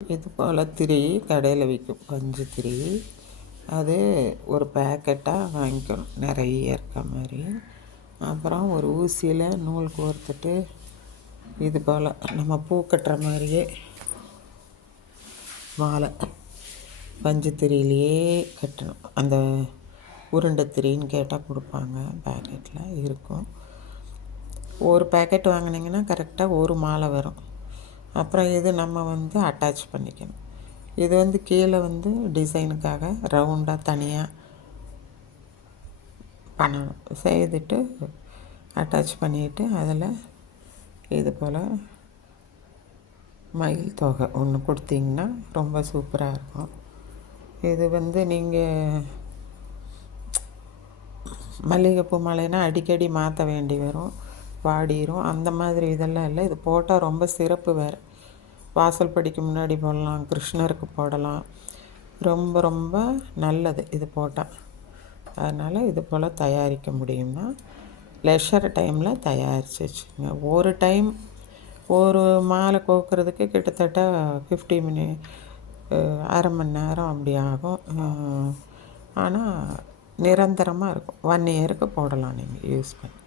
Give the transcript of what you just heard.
இது போல் திரி கடையில் விற்கும் பஞ்சு திரி. அது ஒரு பேக்கெட்டாக வாங்கிக்கணும், நிறைய இருக்க மாதிரி. அப்புறம் ஒரு ஊசியில் நூல் கோர்த்துட்டு இது போல் நம்ம பூ கட்டுற மாதிரியே மாலை பஞ்சு திரியிலையே கட்டணும். அந்த உருண்டை திரின்னு கேட்டால் கொடுப்பாங்க, பேக்கெட்டில் இருக்கும். ஒரு பேக்கெட் வாங்கினீங்கன்னா கரெக்டாக ஒரு மாலை வரும். அப்புறம் இது நம்ம அட்டாச் பண்ணிக்கணும். இது கீழே டிசைனுக்காக ரவுண்டாக தனியாக பண்ணணும். செய்துட்டு அட்டாச் பண்ணிவிட்டு அதில் இது போல் மயில் தொகை ஒன்று கொடுத்தீங்கன்னா ரொம்ப சூப்பராக இருக்கும். இது நீங்கள் மல்லிகைப்பூ மாலைனா அடிக்கடி மாற்ற வேண்டி வரும், வாடிரும். அந்த மாதிரி இதெல்லாம் இல்லை. இது போட்டால் ரொம்ப சிறப்பு வேறு. வாசல் படிக்கு முன்னாடி போடலாம், கிருஷ்ணருக்கு போடலாம். ரொம்ப ரொம்ப நல்லது இது போட்டால். அதனால் இது போல் தயாரிக்க முடியும்னா லெஷர் டைமில் தயாரித்து வச்சுக்கோங்க. ஒரு டைம் ஒரு மாலை கோக்கிறதுக்கு கிட்டத்தட்ட 50 மினிட், அரை மணி நேரம் அப்படி ஆகும். ஆனால் நிரந்தரமாக இருக்கும். 1 இயருக்கு போடலாம் நீங்கள் யூஸ் பண்ணி.